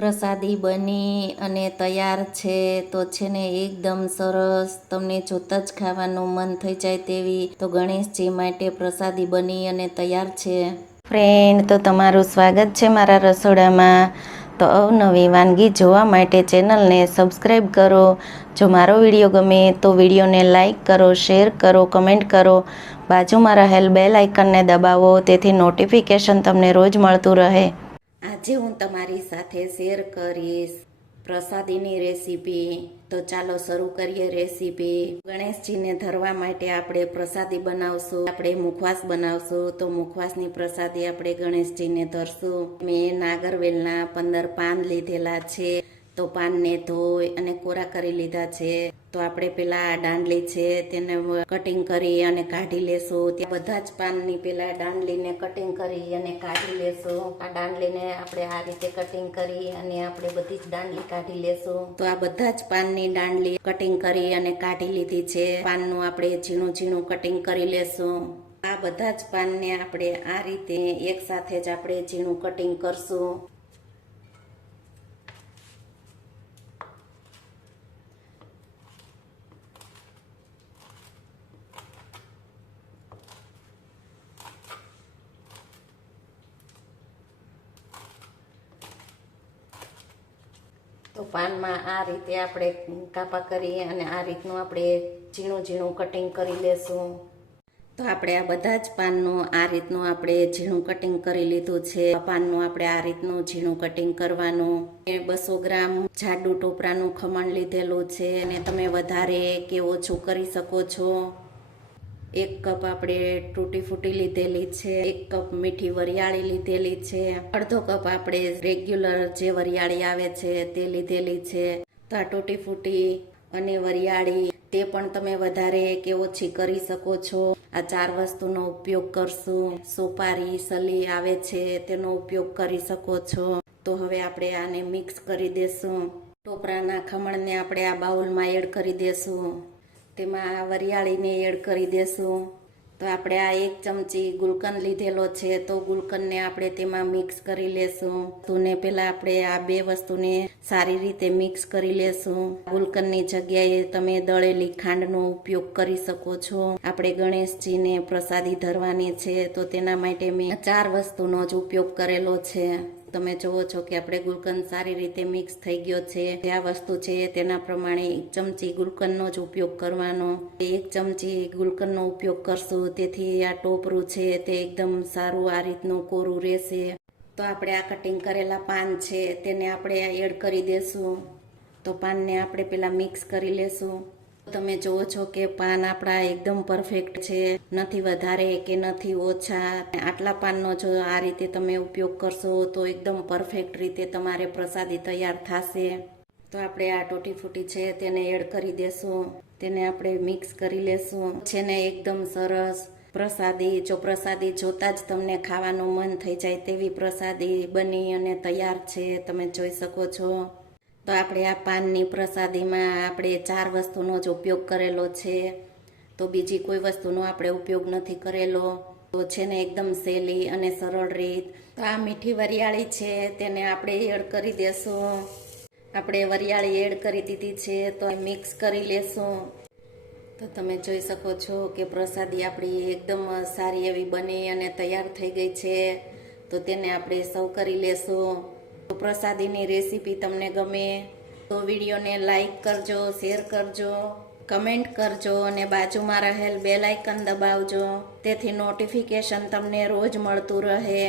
પ્રસાદી બની અને તૈયાર છે તો છે ને એકદમ સરસ, તમને જોતાં જ ખાવાનું મન થઈ જાય તેવી તો ગણેશજી માટે પ્રસાદી બની અને તૈયાર છે। ફ્રેન્ડ, તો તમારું સ્વાગત છે મારા રસોડામાં। તો અવનવી વાનગી જોવા માટે ચેનલને સબસ્ક્રાઈબ કરો। જો મારો વિડીયો ગમે તો વિડીયોને લાઈક કરો, શેર કરો, કમેન્ટ કરો। બાજુમાં રહેલ બેલ આઇકનને દબાવો તેથી નોટિફિકેશન તમને રોજ મળતું રહે। આજે હું તમારી સાથે શેર કરીશ પ્રસાદીની રેસીપી। તો ચાલો શરૂ કરીએ રેસીપી। ગણેશજીને ધરવા માટે આપણે પ્રસાદી બનાવશું, આપણે મુખવાસ બનાવશું। તો મુખવાસની પ્રસાદી આપણે ગણેશજીને ધરશું। મેં નાગરવેલના 15 પાન લીધેલા છે, તો પાનને ધોઈ અને કોરા કરી લીધા છે। તો આપણે પેલા દાંડલી છે તેને કટિંગ કરી અને કાઢી લેશું। ત્યાં બધા જ પાનની પેલા દાંડલીને કટિંગ કરી અને કાઢી લેશું। આ દાંડલીને આપણે આ રીતે કટિંગ કરી અને આપણે બધી જ દાંડલી કાઢી લેશું। તો આ બધા જ પાનની દાંડલી કટિંગ કરી અને કાઢી લીધી છે। પાનનું આપણે ઝીણું ઝીણું કટિંગ કરી લેશું। આ બધા જ પાનને આપણે આ રીતે એક સાથે જ આપણે ઝીણું કટિંગ કરશું। તો પાનમાં આ રીતે આપણે કાપા કરી અને આ રીતનું આપણે ઝીણું ઝીણું કટિંગ કરી લેશું। તો આપણે આ બધા જ પાનનું આ રીતનું આપણે ઝીણું કટિંગ કરી લીધું છે। પાનનું આપણે આ રીતનું ઝીણું કટિંગ કરવાનું। 200 ગ્રામ જાડું ટોપરાનું ખમણ લીધેલું છે અને તમે વધારે કે ઓછું કરી શકો છો। 1 કપ આપણે તૂટી ફૂટી લીધેલી છે। 1 કપ મીઠી વરિયાળી લીધેલી છે। અડધો કપ આપણે રેગ્યુલર જે વરિયાળી આવે છે તે લીધેલી છે। તો આ તૂટી ફૂટી અને વરિયાળી તે પણ તમે વધારે કે ઓછી કરી શકો છો। આ 4 વસ્તુનો ઉપયોગ કરશું। સોપારી સલી આવે છે તેનો ઉપયોગ કરી શકો છો। તો હવે આપણે આને મિક્સ કરી દેશું। ટોપરાના ખમણને આપણે આ બાઉલમાં એડ કરી દેશું। તેમાં આ વરિયાળીને એડ કરી દેશું। તો આપણે આ 1 ચમચી ગુલકંદ લીધેલો છે, તો ગુલકંદને આપણે તેમાં મિક્સ કરી લેશું। તોને પહેલા આપણે આ 2 વસ્તુને સારી રીતે મિક્સ કરી લેશું। ગુલકંદની જગ્યાએ તમે દળેલી ખાંડનો ઉપયોગ કરી શકો છો। આપણે ગણેશજીને પ્રસાદી ધરવાની છે તો તેના માટે મેં 4 વસ્તુનો જ ઉપયોગ કરેલો છે। તમે જોવો છો કે આપણે ગુલકંદ સારી રીતે મિક્સ થઈ ગયો છે। જે આ વસ્તુ છે તેના પ્રમાણે 1 ચમચી ગુલકંદનો જ ઉપયોગ કરવાનો। 1 ચમચી ગુલકંદનો ઉપયોગ કરશું તેથી આ ટોપરું છે તે એકદમ સારું આ રીતનું કોરું રહેશે। તો આપણે આ કટિંગ કરેલા પાન છે તેને આપણે એડ કરી દેશું। તો પાનને આપણે પેલા મિક્સ કરી લેશું। તમે જોવો છો કે પાન આપણા એકદમ પરફેક્ટ છે, નથી વધારે કે નથી ઓછા। આટલા પાનનો જો આ રીતે તમે ઉપયોગ કરશો તો એકદમ પરફેક્ટ રીતે તમારે પ્રસાદી તૈયાર થશે। તો આપણે આ તૂટી ફૂટી છે તેને એડ કરી દેશું। તેને આપણે મિક્સ કરી લેશું। છે ને એકદમ સરસ પ્રસાદી, જો પ્રસાદી જોતા જ તમને ખાવાનું મન થઈ જાય તેવી પ્રસાદી બની અને તૈયાર છે, તમે જોઈ શકો છો। તો આપણે આ પાનની પ્રસાદીમાં આપણે 4 વસ્તુનો જ ઉપયોગ કરેલો છે, તો બીજી કોઈ વસ્તુનો આપણે ઉપયોગ નથી કરેલો। તો છે ને એકદમ સહેલી અને સરળ રીત। તો આ મીઠી વરિયાળી છે તેને આપણે એડ કરી દેશું। આપણે વરિયાળી એડ કરી દીધી છે તો મિક્સ કરી લેશું। તો તમે જોઈ શકો છો કે પ્રસાદી આપણી એકદમ સારી એવી બની અને તૈયાર થઈ ગઈ છે। તો તેને આપણે સર્વ કરી લેશું। તો પ્રસાદીની રેસીપી તમને ગમે તો વિડીયોને લાઈક કરજો, શેર કરજો, કમેન્ટ કરજો અને બાજુમાં રહેલ બેલ આઇકન દબાવજો, તેથી નોટિફિકેશન તમને રોજ મળતું રહે।